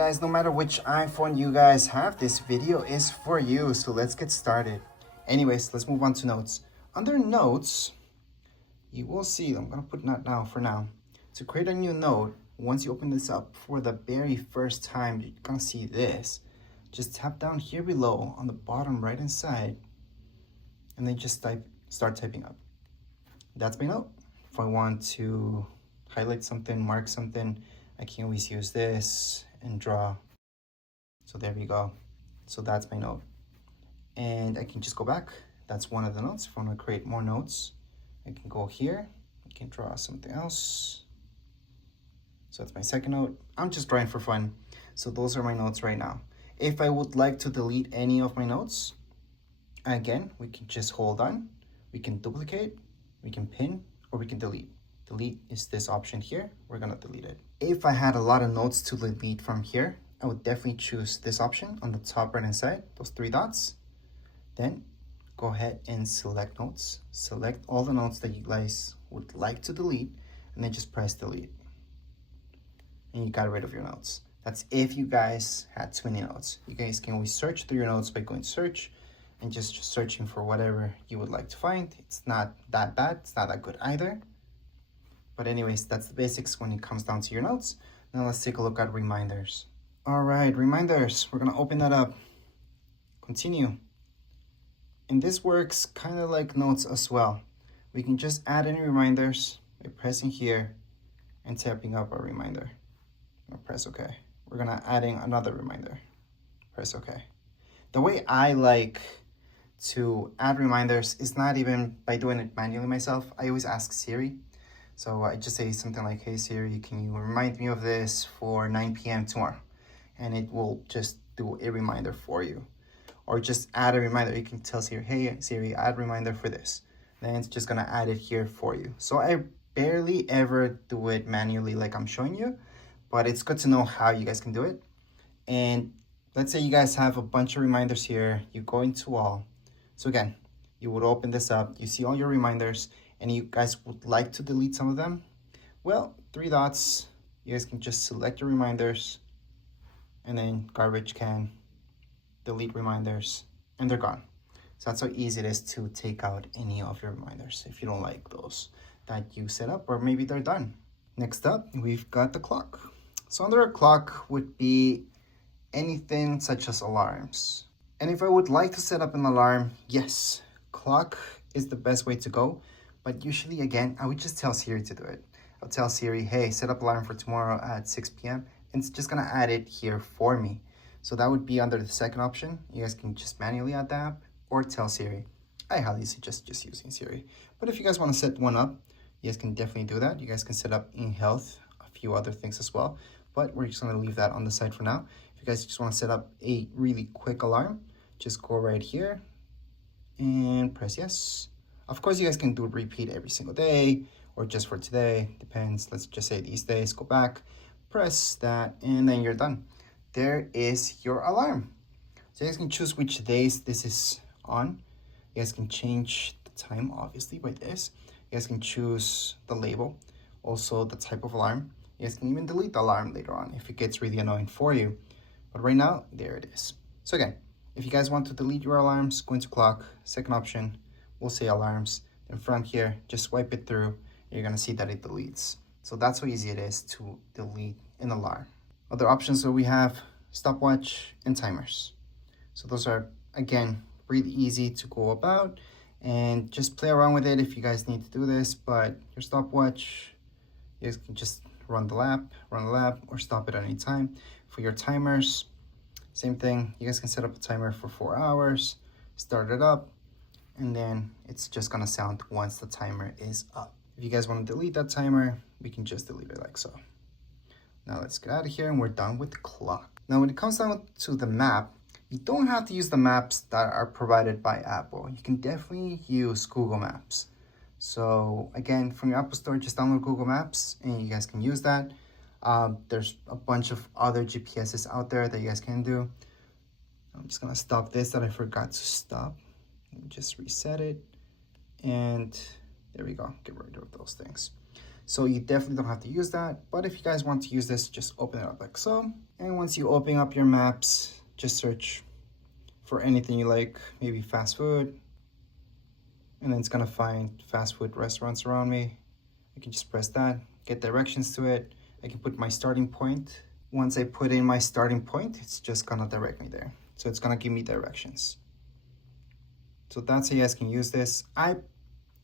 guys, no matter which iPhone you guys have, this video is for you. So let's get started. Anyways, let's move on to notes. Under notes, you will see, I'm gonna put not now for now. To create a new note, once you open this up for the very first time, you're gonna see this. Just tap down here below on the bottom right hand side, and then just start typing up. That's my note. If I want to highlight something, mark something, I can always use this and draw. So there we go. So that's my note. And I can just go back. That's one of the notes. If I want to create more notes, I can go here. I can draw something else. So that's my second note. I'm just drawing for fun. So those are my notes right now. If I would like to delete any of my notes, again, we can just hold on. We can duplicate, we can pin, or we can delete. Delete is this option here. We're gonna delete it. If I had a lot of notes to delete from here, I would definitely choose this option on the top right hand side, those three dots. Then go ahead and select notes. Select all the notes that you guys would like to delete, and then just press delete. And you got rid of your notes. That's if you guys had too many notes. You guys can always search through your notes by going to search and just searching for whatever you would like to find. It's not that bad, it's not that good either. But anyways, that's the basics when it comes down to your notes. Now let's take a look at reminders. All right, reminders, we're gonna open that up. Continue. And this works kind of like notes as well. We can just add any reminders by pressing here and tapping up a reminder. I'm gonna press OK. We're gonna adding another reminder. Press OK. The way I like to add reminders is not even by doing it manually myself. I always ask Siri. So I just say something like, hey Siri, can you remind me of this for 9 p.m. tomorrow? And it will just do a reminder for you. Or just add a reminder. You can tell Siri, hey Siri, add reminder for this. Then it's just gonna add it here for you. So I barely ever do it manually like I'm showing you, but it's good to know how you guys can do it. And let's say you guys have a bunch of reminders here. You go into all. So again, you would open this up, you see all your reminders, and you guys would like to delete some of them. Well, three dots, you guys can just select your reminders, and then garbage can, delete reminders, and they're gone. So that's how easy it is to take out any of your reminders if you don't like those that you set up, or maybe they're done. Next up, we've got the clock. So under a clock would be anything such as alarms. And if I would like to set up an alarm, yes, clock is the best way to go. But usually, again, I would just tell Siri to do it. I'll tell Siri, hey, set up alarm for tomorrow at 6 p.m. And it's just gonna add it here for me. So that would be under the second option. You guys can just manually add the app or tell Siri. I highly suggest just using Siri. But if you guys wanna set one up, you guys can definitely do that. You guys can set up in health, a few other things as well. But we're just gonna leave that on the side for now. If you guys just wanna set up a really quick alarm, just go right here and press yes. Of course, you guys can do repeat every single day or just for today, depends. Let's just say these days, go back, press that, and then you're done. There is your alarm. So you guys can choose which days this is on. You guys can change the time, obviously, by this. You guys can choose the label, also the type of alarm. You guys can even delete the alarm later on if it gets really annoying for you. But right now, there it is. So again, if you guys want to delete your alarms, go into clock, second option, we'll say alarms. Then from here, just swipe it through. You're gonna see that it deletes. So that's how easy it is to delete an alarm. Other options that we have, stopwatch and timers. So those are, again, really easy to go about and just play around with it if you guys need to do this. But your stopwatch, you guys can just run the lap, or stop it at any time. For your timers, same thing. You guys can set up a timer for 4 hours, start it up, and then it's just gonna sound once the timer is up. If you guys wanna delete that timer, we can just delete it like so. Now let's get out of here and we're done with the clock. Now when it comes down to the map, you don't have to use the maps that are provided by Apple. You can definitely use Google Maps. So again, from your Apple Store, just download Google Maps and you guys can use that. There's a bunch of other GPSs out there that you guys can do. I'm just gonna stop this that I forgot to stop. Let me just reset it. And there we go, get rid of those things. So you definitely don't have to use that. But if you guys want to use this, just open it up like so. And once you open up your maps, just search for anything you like, maybe fast food. And then it's gonna find fast food restaurants around me. I can just press that, get directions to it. I can put my starting point. Once I put in my starting point, it's just gonna direct me there. So it's gonna give me directions. So that's how you guys can use this. I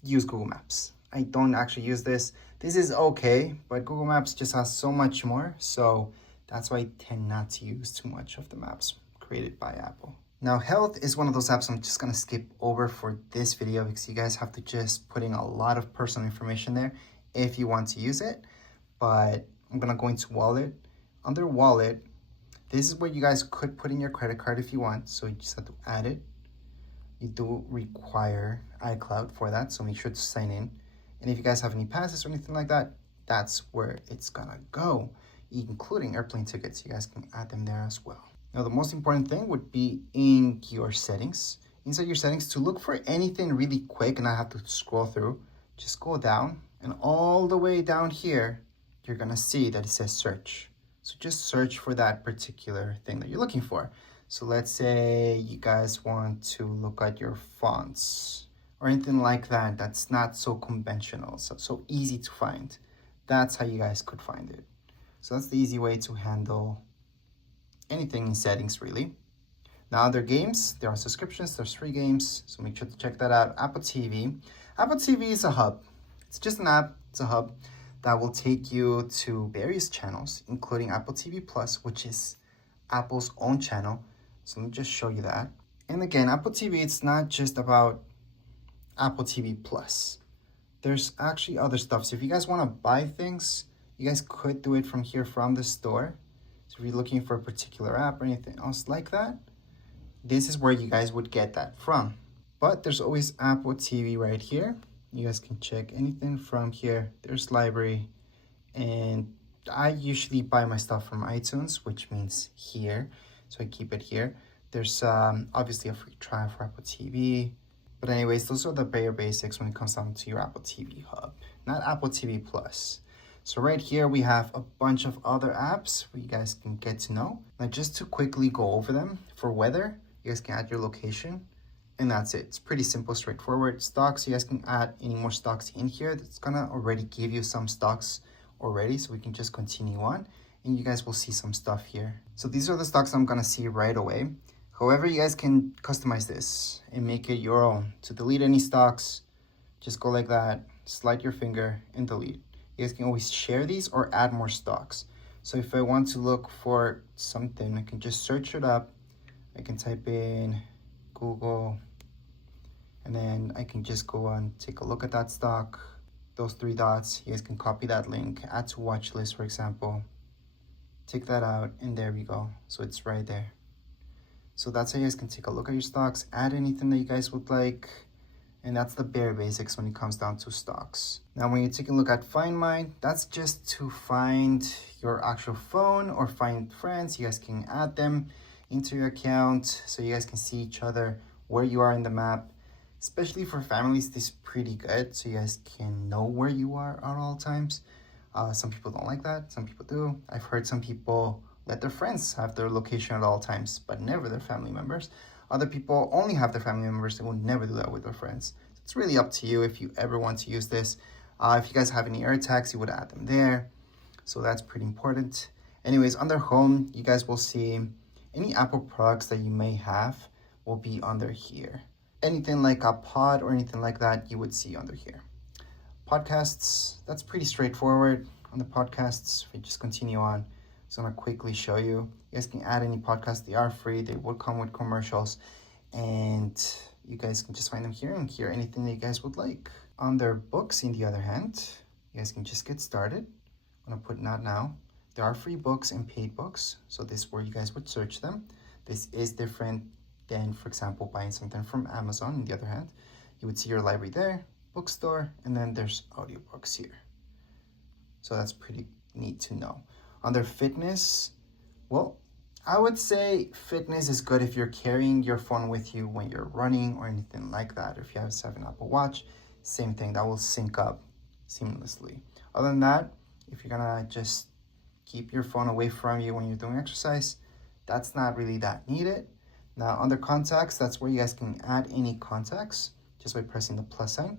use Google Maps. I don't actually use this. This is okay, but Google Maps just has so much more. So that's why I tend not to use too much of the maps created by Apple. Now, health is one of those apps I'm just gonna skip over for this video because you guys have to just put in a lot of personal information there if you want to use it. But I'm gonna go into wallet. Under wallet, this is where you guys could put in your credit card if you want. So you just have to add it. You do require iCloud for that, so make sure to sign in. And if you guys have any passes or anything like that, that's where it's gonna go, including airplane tickets. You guys can add them there as well. Now, the most important thing would be in your settings. Inside your settings, to look for anything really quick and not have to scroll through, just go down, and all the way down here, you're gonna see that it says search. So just search for that particular thing that you're looking for. So let's say you guys want to look at your fonts or anything like that that's not so conventional, so easy to find. That's how you guys could find it. So that's the easy way to handle anything in settings, really. Now, other games, there are subscriptions, there's free games, so make sure to check that out. Apple TV. Apple TV is a hub. It's just an app, it's a hub that will take you to various channels, including Apple TV Plus, which is Apple's own channel. So let me just show you that. And again, Apple TV, it's not just about Apple TV Plus. There's actually other stuff. So if you guys want to buy things, you guys could do it from here, from the store. So if you're looking for a particular app or anything else like that, this is where you guys would get that from. But there's always Apple TV right here. You guys can check anything from here. There's library. And I usually buy my stuff from iTunes, which means here. So I keep it here. There's obviously a free trial for Apple TV. But anyways, those are the bare basics when it comes down to your Apple TV hub, not Apple TV Plus. So right here, we have a bunch of other apps where you guys can get to know. Now, just to quickly go over them, for weather, you guys can add your location, and that's it. It's pretty simple, straightforward. Stocks, you guys can add any more stocks in here. It's gonna already give you some stocks already, so we can just continue on, and you guys will see some stuff here. So these are the stocks I'm gonna see right away. However, you guys can customize this and make it your own. To delete any stocks, just go like that, slide your finger, and delete. You guys can always share these or add more stocks. So if I want to look for something, I can just search it up. I can type in Google, and then I can just go and take a look at that stock. Those three dots, you guys can copy that link, add to watch list, for example. Take that out, and there we go. So it's right there. So that's how you guys can take a look at your stocks, add anything that you guys would like. And that's the bare basics when it comes down to stocks. Now, when you take a look at Find My, that's just to find your actual phone or find friends. You guys can add them into your account so you guys can see each other, where you are in the map. Especially for families, this is pretty good, so you guys can know where you are at all times. Some people don't like that, some people do. I've heard some people let their friends have their location at all times, but never their family members. Other people only have their family members. They would never do that with their friends. So it's really up to you if you ever want to use this. If you guys have any air tags, you would add them there. So that's pretty important. Anyways, under home, you guys will see any Apple products that you may have will be under here. Anything like a pod or anything like that, you would see under here. Podcasts, that's pretty straightforward. On the podcasts, if we just continue on, I'm just gonna quickly show you. You guys can add any podcasts. They are free. They will come with commercials, and you guys can just find them here and hear anything that you guys would like. Under books, in the other hand, you guys can just get started. I'm gonna put not now. There are free books and paid books, so this is where you guys would search them. This is different than, for example, buying something from Amazon. On the other hand, you would see your library there, bookstore, and then there's audiobooks here. So that's pretty neat to know. Under fitness, well, I would say fitness is good if you're carrying your phone with you when you're running or anything like that. If you have an Apple Watch, same thing, that will sync up seamlessly. Other than that, if you're gonna just keep your phone away from you when you're doing exercise, that's not really that needed. Now under contacts, that's where you guys can add any contacts just by pressing the plus sign.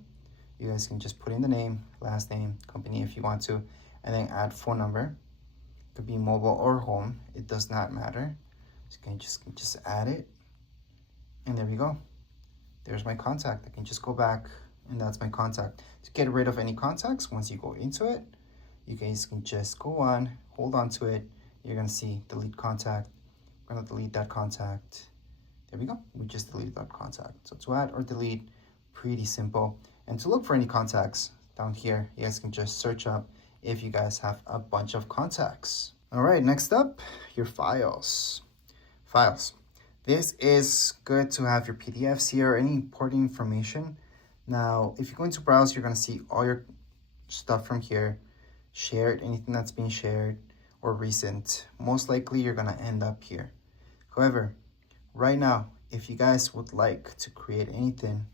You guys can just put in the name, last name, company if you want to, and then add phone number. It could be mobile or home, it does not matter. So you can just add it, and there we go. There's my contact. I can just go back, and that's my contact. To get rid of any contacts, once you go into it, you guys can just go on, hold on to it. You're gonna see delete contact. We're gonna delete that contact. There we go, we just deleted that contact. So to add or delete, pretty simple. And to look for any contacts down here, you guys can just search up if you guys have a bunch of contacts. All right, next up, your files. Files. This is good to have your PDFs here, any important information. Now, if you go into browse, you're gonna see all your stuff from here, shared, anything that's being shared, or recent. Most likely you're gonna end up here. However, right now, if you guys would like to create anything,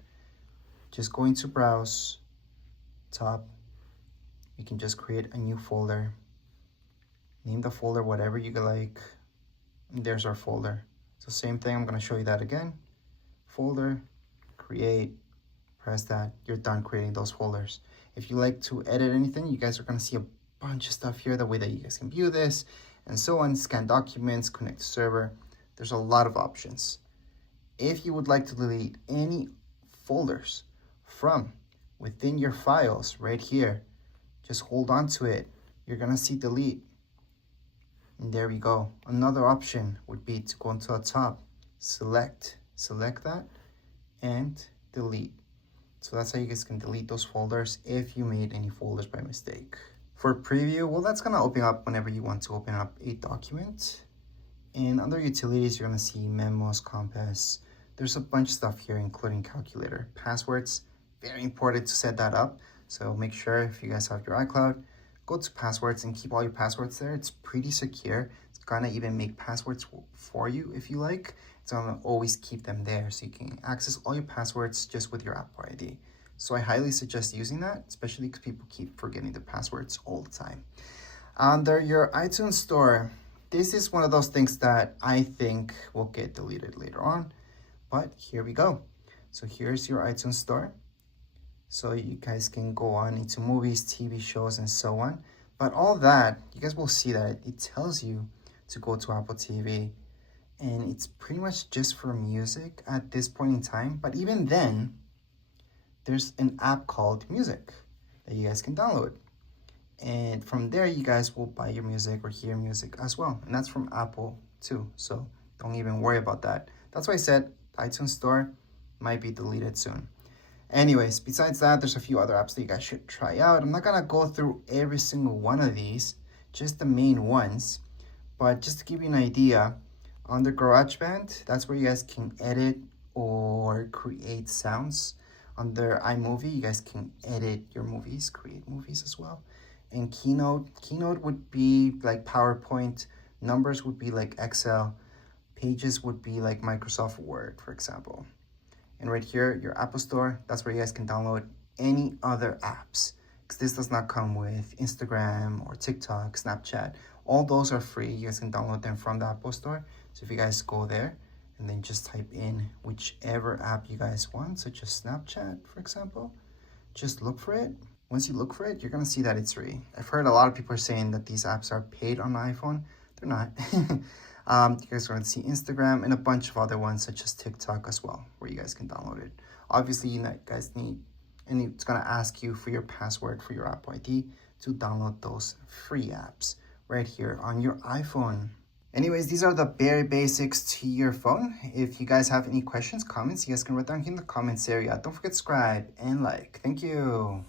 just go into browse, top, you can just create a new folder, name the folder whatever you like, and there's our folder. So same thing, I'm gonna show you that again. Folder, create, press that, you're done creating those folders. If you like to edit anything, you guys are gonna see a bunch of stuff here, the way that you guys can view this, and so on, scan documents, connect to server. There's a lot of options. If you would like to delete any folders from within your files right here, just hold on to it. You're gonna see delete. And there we go. Another option would be to go into the top, select that, and delete. So that's how you guys can delete those folders if you made any folders by mistake. For preview, well, that's gonna open up whenever you want to open up a document. And under utilities, you're gonna see memos, compass. There's a bunch of stuff here, including calculator. Passwords, very important to set that up. So make sure if you guys have your iCloud, go to passwords and keep all your passwords there. It's pretty secure. It's gonna even make passwords for you if you like. It's gonna always keep them there so you can access all your passwords just with your Apple ID. So I highly suggest using that, especially because people keep forgetting their passwords all the time. Under your iTunes store, this is one of those things that I think will get deleted later on, but here we go. So here's your iTunes store. So you guys can go on into movies, TV shows, and so on. But all that, you guys will see that it tells you to go to Apple TV. And it's pretty much just for music at this point in time. But even then, there's an app called Music that you guys can download. And from there, you guys will buy your music or hear music as well. And that's from Apple too. So don't even worry about that. That's why I said the iTunes store might be deleted soon. Anyways, besides that, there's a few other apps that you guys should try out. I'm not gonna go through every single one of these, just the main ones. But just to give you an idea, under GarageBand, that's where you guys can edit or create sounds. Under iMovie, you guys can edit your movies, create movies as well. And Keynote would be like PowerPoint, numbers would be like Excel, pages would be like Microsoft Word, for example. And right here, your Apple Store, that's where you guys can download any other apps. Because this does not come with Instagram or TikTok, Snapchat. All those are free. You guys can download them from the Apple Store. So if you guys go there and then just type in whichever app you guys want, such as Snapchat, for example, just look for it. Once you look for it, you're gonna see that it's free. I've heard a lot of people are saying that these apps are paid on the iPhone. They're not. You guys are gonna see Instagram and a bunch of other ones such as TikTok as well, where you guys can download it. Obviously, you guys need, and it's gonna ask you for your password for your Apple ID to download those free apps right here on your iPhone. Anyways, these are the bare basics to your phone. If you guys have any questions, comments, you guys can write down here in the comments area. Don't forget to subscribe and like. Thank you.